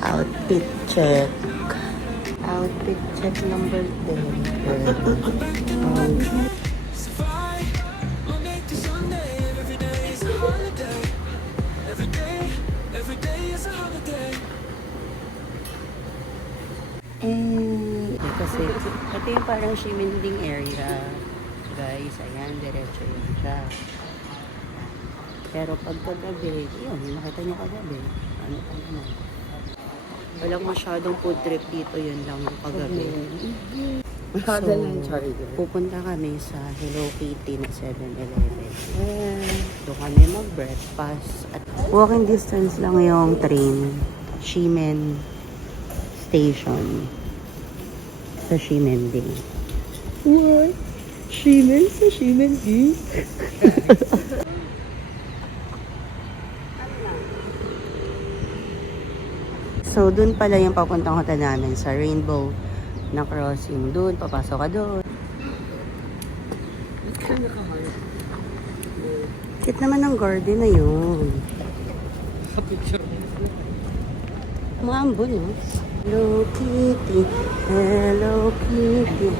Outfit check. Outfit check number 10. Kasi ito yung parang shimending area. Guys, ayan, diretso yun siya. Pero pag kagabi, yun, nakita nyo kagabi. Ano pa naman. Walang masyadong food trip dito, yun lang yung kagabi. So, pupunta kami sa Hello Kitty na 7-Eleven. Doon kami mag-breakfast. At walking distance lang yung train. Shimen Station. Sa Shimending. What? Shimen sa Shimending? So, dun pala yung papuntang hotel namin sa Rainbow na crossing. Dun, papasok ka dun. Cute naman ang garden na yun. Mga ambon, no? Hello Kitty, Hello Kitty.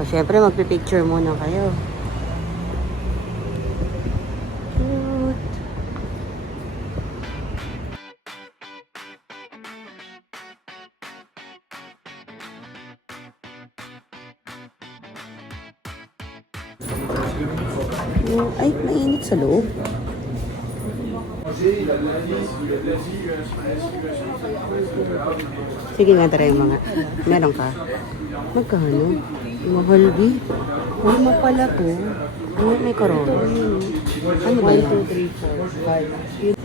O, syempre, magpipicture muna kayo. Cute. Ay, mainit sa loob. Sige nga, tara yung mga. Meron ka? Magkano? Mahal di. Lima pala to. May corona. Ano ba yan? 1, 2, 3, 4, 5.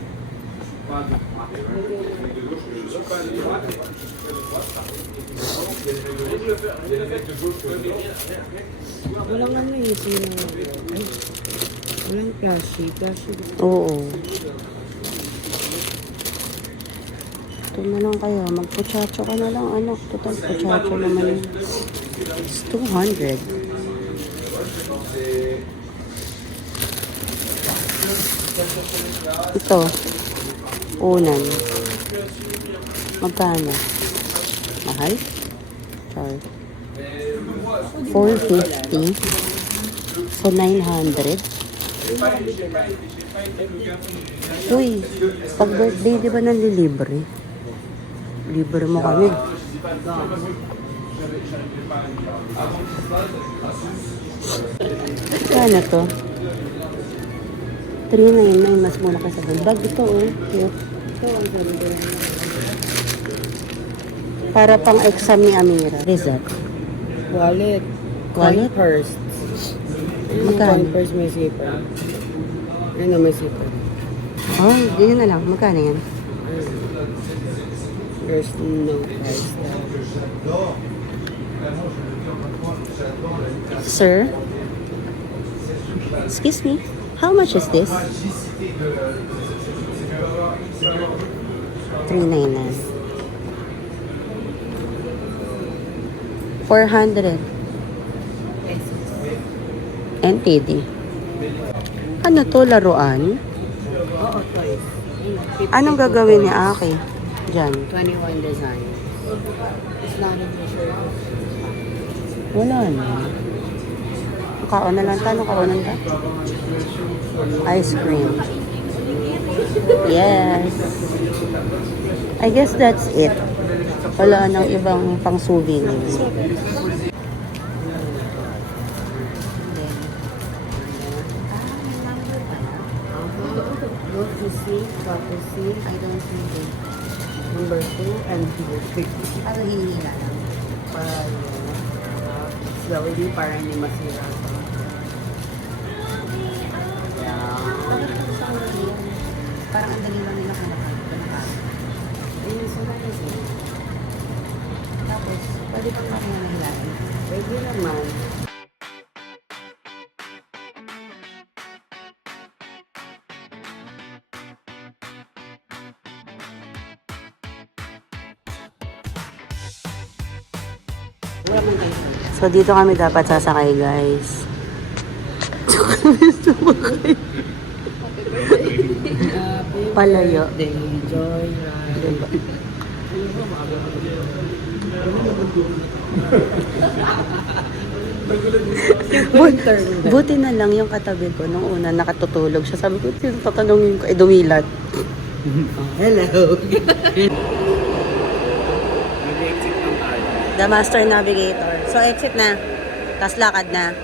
Walang ano yung walang plastic. Oo. Ito na lang kaya. Magpuchacho ka na lang. Ano? Total puchacho naman yun. It's 200. Ito. Unan. Magkano? Mahal? Sorry. 450. So, 900. Uy, pag birthday, di ba nanlilibre? Libre mo kami. Kano to? 399, mas muna ka sa bag. Ito, oh. Cute. Ito, ang ganda. Para pang exam ni Amira. What is that? Wallet. Wallet? Purse. Magkano? Purse may zipper. Ano may zipper? Oh, ganyan na lang. Magkano yan? There's no price there. Sir? Excuse me? How much is this? 399. 400. NTD. Ano to? Laruan? Oo, toys. Anong gagawin ni Aki? Diyan. 21 design. Islamic t-shirt. Wala na. Kaon na lang tayo. Kaonan ka? Ice cream. Yes. I guess that's it. Wala nang ibang pang souvenir. Look to see, what to see, I don't see it. Number 2 and number 3. Ano hinihila lang? Para slowly, para hindi masira. Parang ang dali lang nila kumakain. Ayun, so nice eh. Tapos, pwede pang kami na nahilain. Pwede naman. So, dito kami dapat sasakay, guys. Dito kami sumakay. Palaya. They enjoy ride. Diba? Buti na lang yung katabi ko nung una nakatutulog siya. Sabi ko, sino tatanungin ko? Dumilat. Hello. Mag-exit lang tayo. The Master Navigator. So, exit na. Tapos lakad na.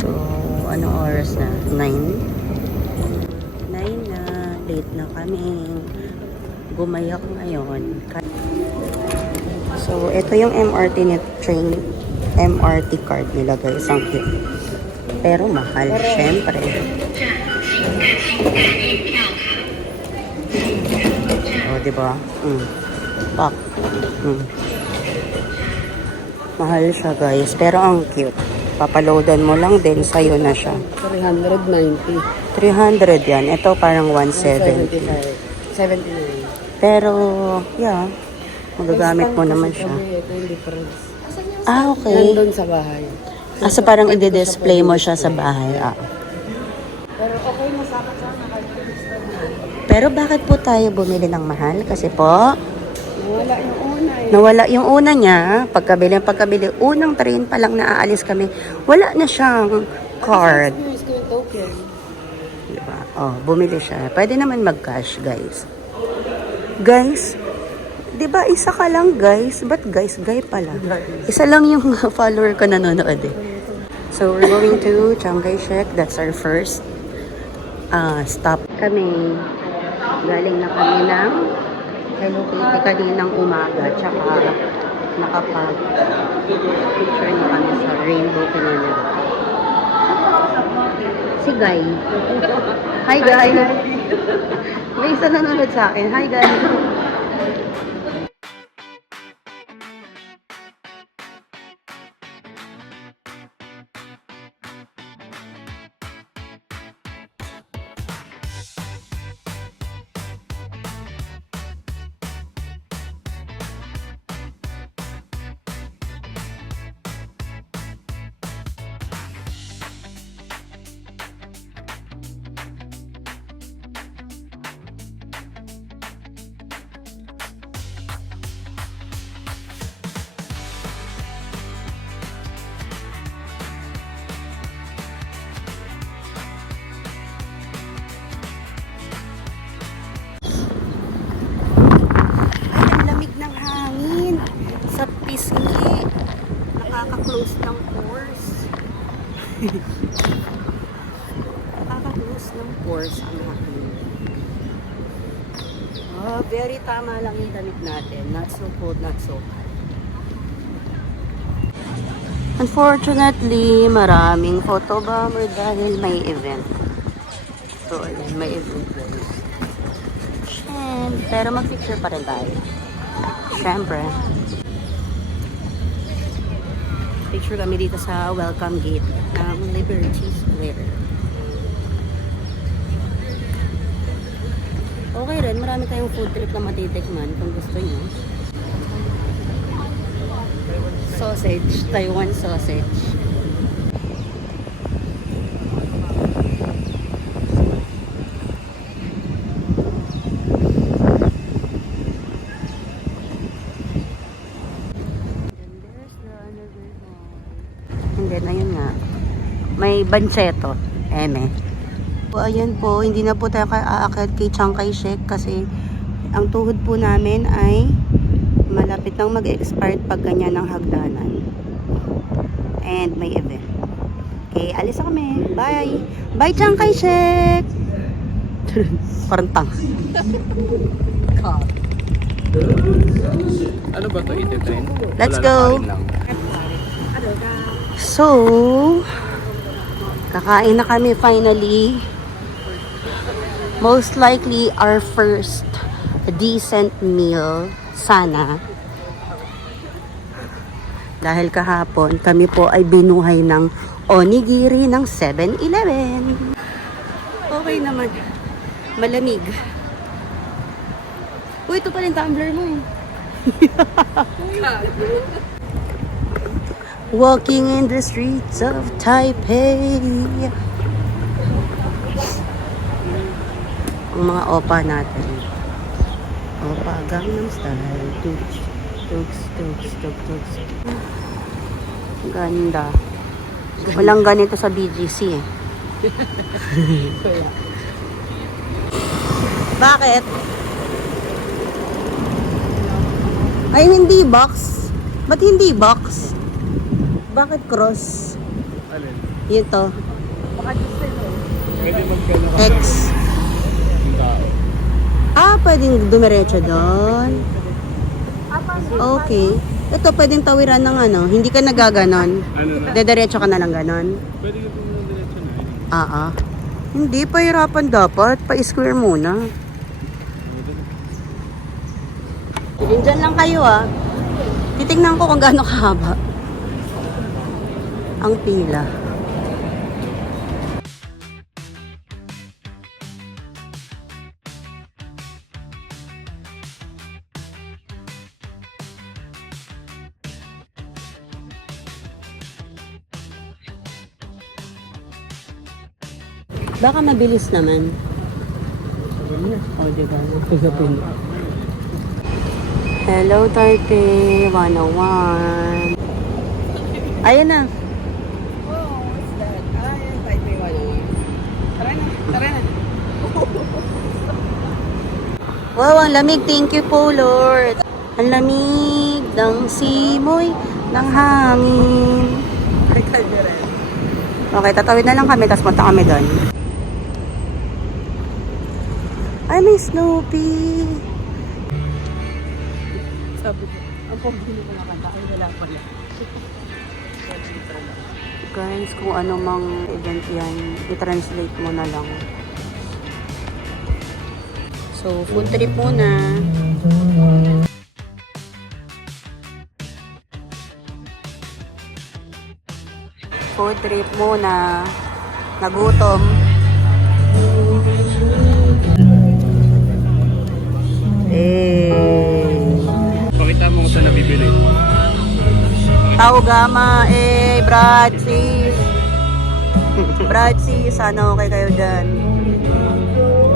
So, anong oras na? 9? 9 na. Late na kami. Gumayak ngayon. So, ito yung MRT net train. MRT card nila guys. Ang cute. Pero mahal, syempre. Oh, diba? Pak. Mahal siya guys. Pero ang cute. Papaloadan mo lang din. Sa'yo na siya. 390. 300 yan. Ito parang 170. 79. Pero, yeah. Magagamit mo naman siya. Ito yung difference. Ah, okay. Nandun sa bahay. Ah, so parang i-display mo siya sa bahay. Ah. Pero okay na sa akin siya. Pero bakit po tayo bumili ng mahal? Kasi po, Wala yung una eh. nawala yung una niya. Pagkabili. Unang train pa lang na aalis kami. Wala na siyang card. Use ko yung token. Diba? Oh, bumili siya. Pwede naman mag-cash, guys. Guys, diba isa ka lang, guys? Ba't guys? Guy pala. Isa lang yung follower ko nanonood eh. So, we're going to Chiang Kai-shek. That's our first stop. Kami, galing na kami ng Hello Kitty kaninang umaga. Tsaka nakapag-picture na kami sa Rainbow Canyon. Si Guy. Hi, Guy. May isa nanonood sa akin. Hi, Guy. Sa pisngi. Nakaka-close ng pores. Nakaka-close ng pores ang hangin. Oh, very tama lang yung damit natin. Not so cold, not so hot. Unfortunately, maraming photo bomber dahil may event. So, ayun, may event guys. Pero mag-picture pa rin tayo. Siyempre. Picture kami dito sa welcome gate ng Liberty Square. Okay rin, marami tayong food trip na matitikman kung gusto nyo. Sausage, Taiwan sausage. And then, ayun nga. May bancheto. Eme. So, ayan po. Hindi na po tayo aakyat kay Chiang Kai-shek kasi ang tuhod po namin ay malapit nang mag-expired pag ganyan ng hagdanan. And may event. Okay, alis na kami. Bye! Bye, Chiang Kai-shek! Parang tang. Ano ba to? Ite-train? Let's go! So, kakain na kami finally. Most likely our first decent meal sana. Dahil kahapon kami po ay binuhay ng onigiri ng 7-Eleven. Okay naman. Malamig. Uy, ito pa rin tumbler mo eh. Walking in the streets of Taipei. Ang mga opa natin. Opa, Gangnam Style. Tugs, tugs, tugs, tugs, tugs. Ganda. Walang ganito sa BGC eh. Bakit? Ay, hindi box. Ba't hindi box? Bakit cross? Alin? Yun to. Pwede magkano X. yung tao. Ah, pwedeng dumiretso doon. Okay. Ito, pwedeng tawiran ng ano. Hindi ka nagaganon. Ano na? Dediretso ka na lang ganon. Pwede ka pong diretso na. Hindi, pahirapan dapat. Pa-square muna. Diyan lang kayo Titignan ko kung gaano kahaba ang pila. Baka mabilis naman. Oh, diba? Hello, Taipei 101. Ayan na. Wow, ang lamig. Thank you po, Lord. Ang lamig ng simoy ng hangin. Okay, tatawid na lang kami, tapos punta kami doon. Ay, may Snoopy. Sabi ko, ang pambili ko na kanta, ay wala pala. Guys, kung ano mang event yan, i-translate mo na lang. So, food trip muna. Food trip muna. Nagutom. Pakita mo kung saan nabibili. Taugama, Brad, sis. Brad, sis, sana okay kayo dyan.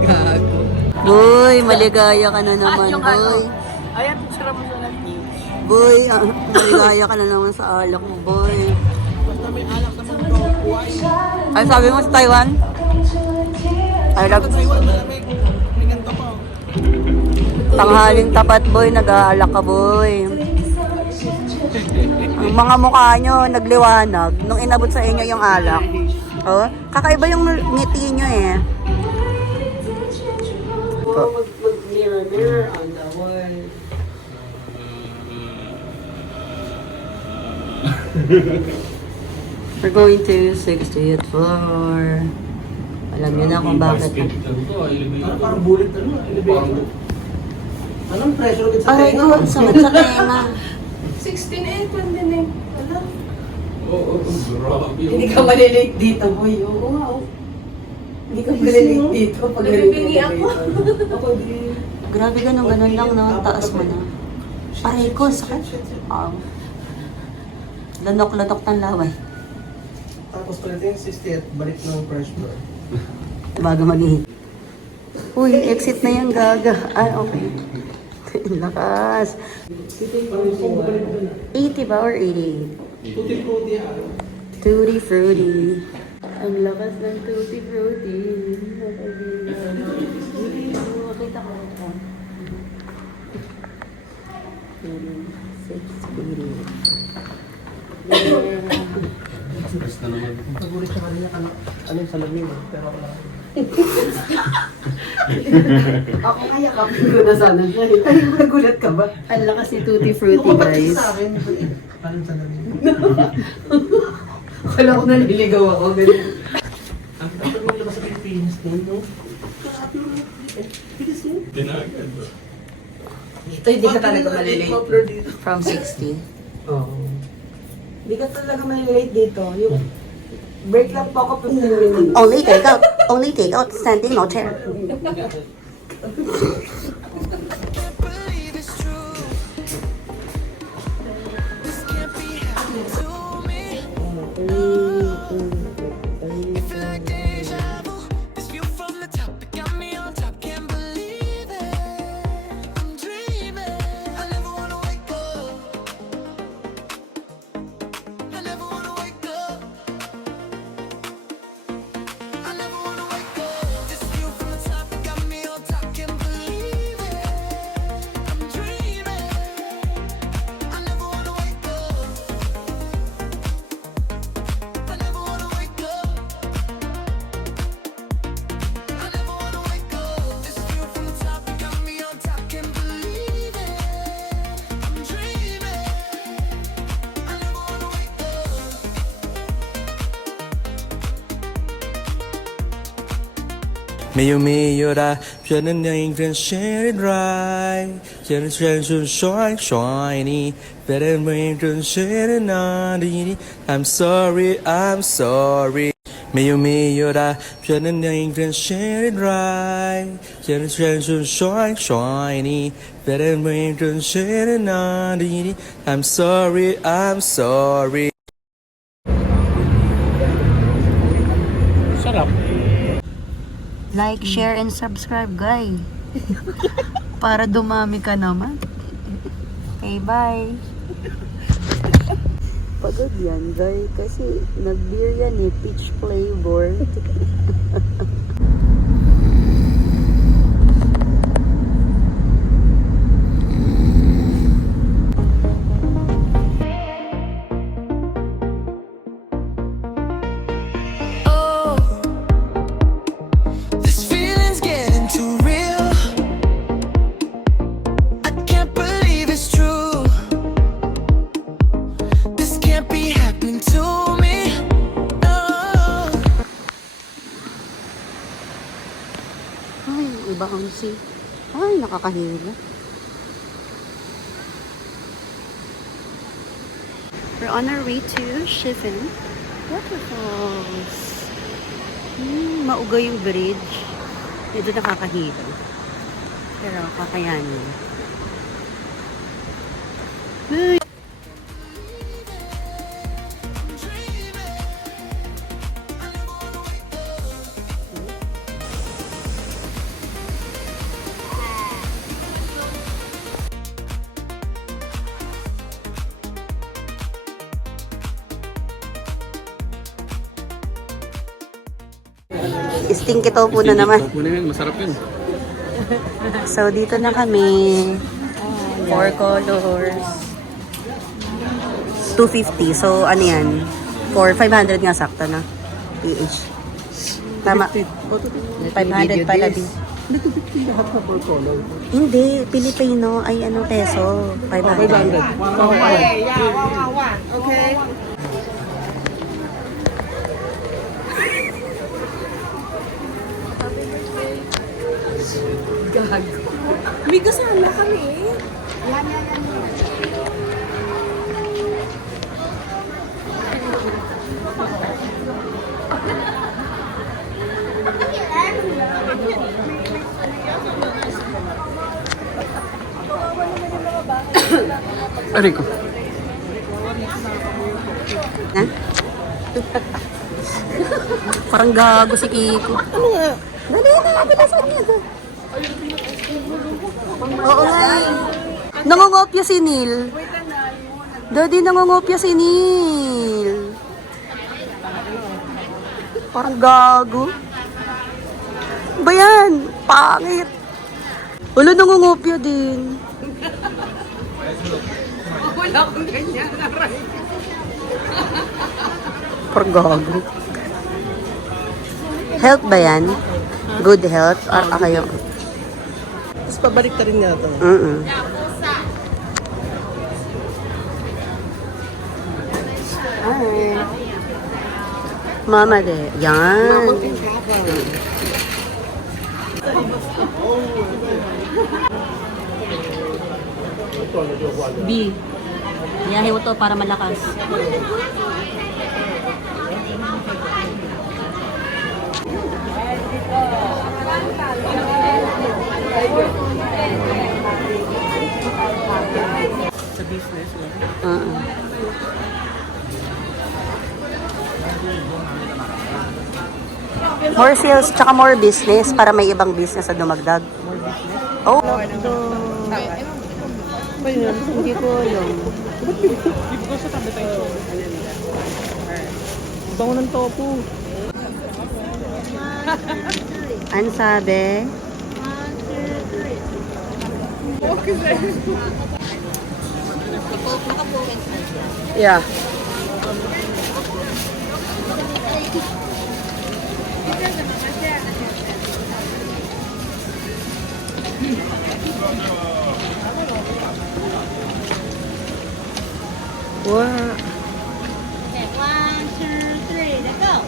Gago. Boy, maligaya ka na naman, boy. Ayan, picture mo sa beach. Boy, maligaya ka na naman sa alak mo, boy. Basta may alak sa mundo, buhay. Ano sabi mo sa Taiwan? I love Taiwan, malamig. May ganito pa. tanghaling tapat, boy. Nag-aalak ka, boy. Ang mga mukha nyo nagliwanag nung inabot sa inyo yung alak. Oh, kakaiba yung ngiti nyo eh. Mag-mirror on the wall. We're going to 60th floor. Alam niyo na kung bakit. Parang bullet elevator. Anong pressure ulit sa Aray ko, sakit sa tenga. 16 din eh. Wala. Oo, grabe. Hindi ka malilate dito, boy. Oo nga, oh. Hindi ka malilate dito pag nabibingi ako. Ako din. Grabe ganun lang, no? Taas mo na. Aray ko, sakit. Lanok-lanok ng laway. Tapos ulit yung 60th, balik ng first floor. Bago mag-hit. Uy, exit na yan, gaga. Ay, okay. Lakas. 80 ba or 88? Tuti-tuti ako. Tutti Frutti. Ang lakas ng Tutti Frutti. Makita ko ito. 86, 88. Nagulit siya kanina ka ano yung salamin mo, pero ako lang. Ako kaya kapit ko na sana siya. Ay, nagulat ka ba? Ang lakas ni Tutti Frutti, guys. Sa akin, parang salamin. Kala ko naliligaw ako, ganyan. Ang dapat mo labas sa Pilipinas nun, no? Grabe mo. Bilis mo. Tinagad ba? Dito, hindi ka talaga malilate. From 60. Oo. Hindi ka talaga malilate dito. Yung break lang po ako 15 minutes. Only take out standing, no chair. 没有没有的，别人的一个谁来，别人全是帅帅你，别人没人谁的哪里？I'm sorry, I'm sorry。没有没有的，别人的一个谁来，别人全是帅帅你，别人没人谁的哪里？I'm sorry, I'm sorry。Sarap. Like, share, and subscribe, guys. Para dumami ka naman. Okay, bye. Pagod yan, guys. Kasi nag-beer yan eh. Peach flavor. This feeling's getting too real. I can't believe it's true. This can't be happening to me. No. Ay, iba ang si. Ay, nakakahila. We're on our way to Shifen Waterfalls. Mauga yung bridge. Medyo nakakahila. Pero kakayanin. Ay! Stinky tofu na naman. Tofu na yun, masarap yun. So, dito na kami. 4 colors. 250. So, ano yan? 500 nga sakto na. PH. Tama. 500 pala. Lahat na per color. Hindi. Pilipino ay ano peso. 500. 500. Okay. May kasama kami. Aray ko. Ha? Parang gago si Kiko. Ano nga? Dali na, bilisan niya. Oo nga. Nangungopya si Neil. Daddy, nangungopya si Neil. Parang gago. Ba yan? Pangit. Wala, nangungopya din. Wala akong ganyan. Parang gago. Health ba yan? Good health? Or kayo? Tapos pabalik ka rin nga ito. Hi. Mama de. Yan. B. Biyahe mo to para malakas. Sa business lang. More sales tsaka more business para may ibang business na dumagdag. Oh, ito. Hindi ko alam. Dito sa tabi tayo. Bango ng tofu. Ano sabi? Yeah. Wow. Okay, 1, 2, 3, let's go.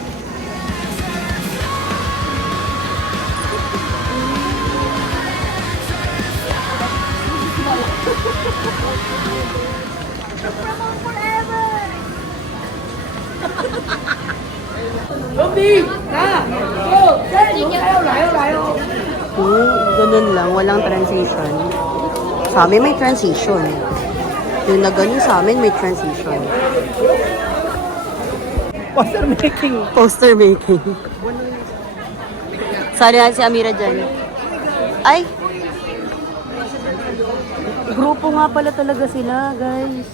Ganun lang, walang transition. Sa amin may transition. Yung na ganun sa amin may transition. Poster making. Poster making. Sali na si Amira dyan. Ay! Grupo nga pala talaga sila, guys.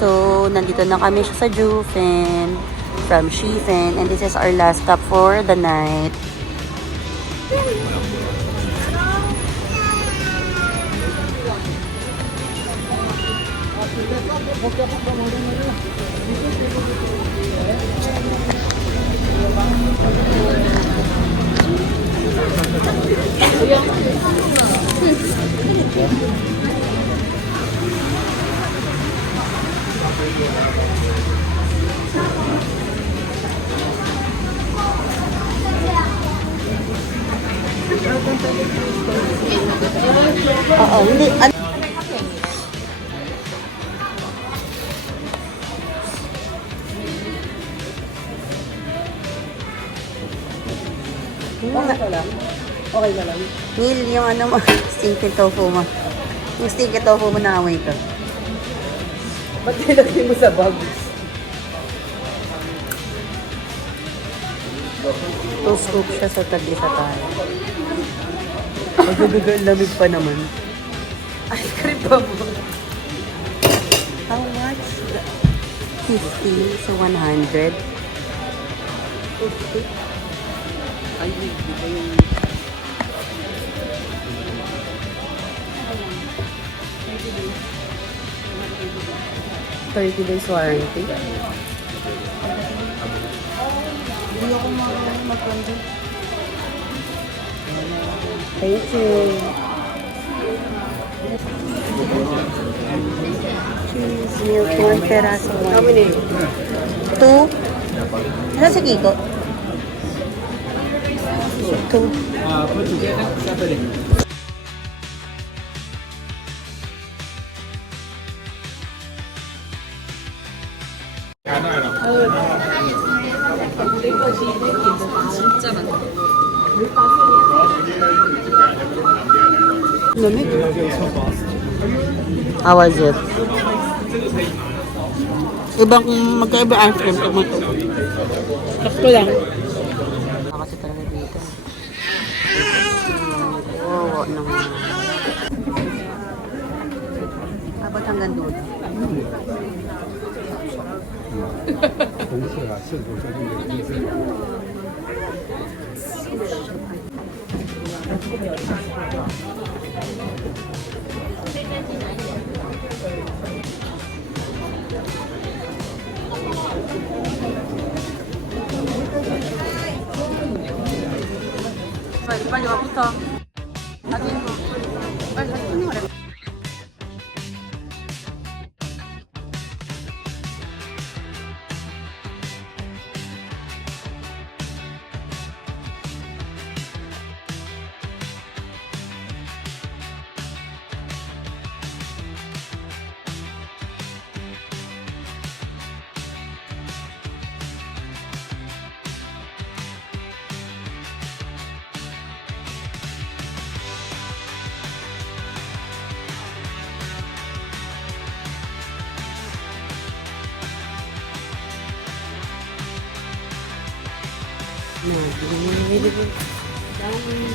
So, nandito na kami siya sa Jufen from Shifen, and this is our last stop for the night. Oo, hindi. Okay ka lang? Neil, yung ano mo, stinky tofu mo. Yung stinky tofu mo na amoy ka. Ba't nilagay mo sa bag? Two scoop siya sa tabi sa tayo. Magagagal lamig pa naman. Ice cream pa mo. How much? 50 so 100. 50? Ay, di ba yung... 30 days warranty. Hindi ako mag-conjure. Thank you. Cheese milk, 1 peraso. How many? 2? Ano sa Kiko? 2. Put together, separate. Lamig. How was it? Ibang magkaiba ice cream ito mo ito. Sakto lang. Kasi talaga dito. Oo, naman. Abot hanggang doon. 빨리 와부터. 빨리 손님을 해.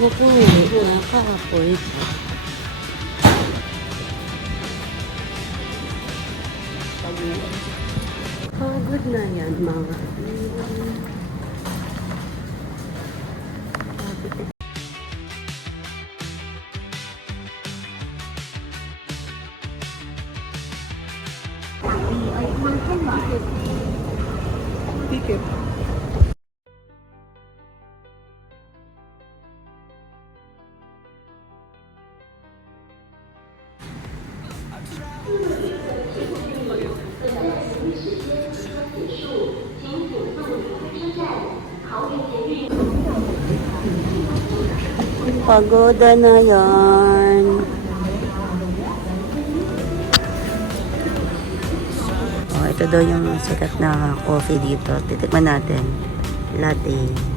Buko, nakakapoy. Pagod na yan, mga. Ticket. Pagoda na yan. Oh, ito daw yung sikat na coffee dito. Titikman natin. Latte.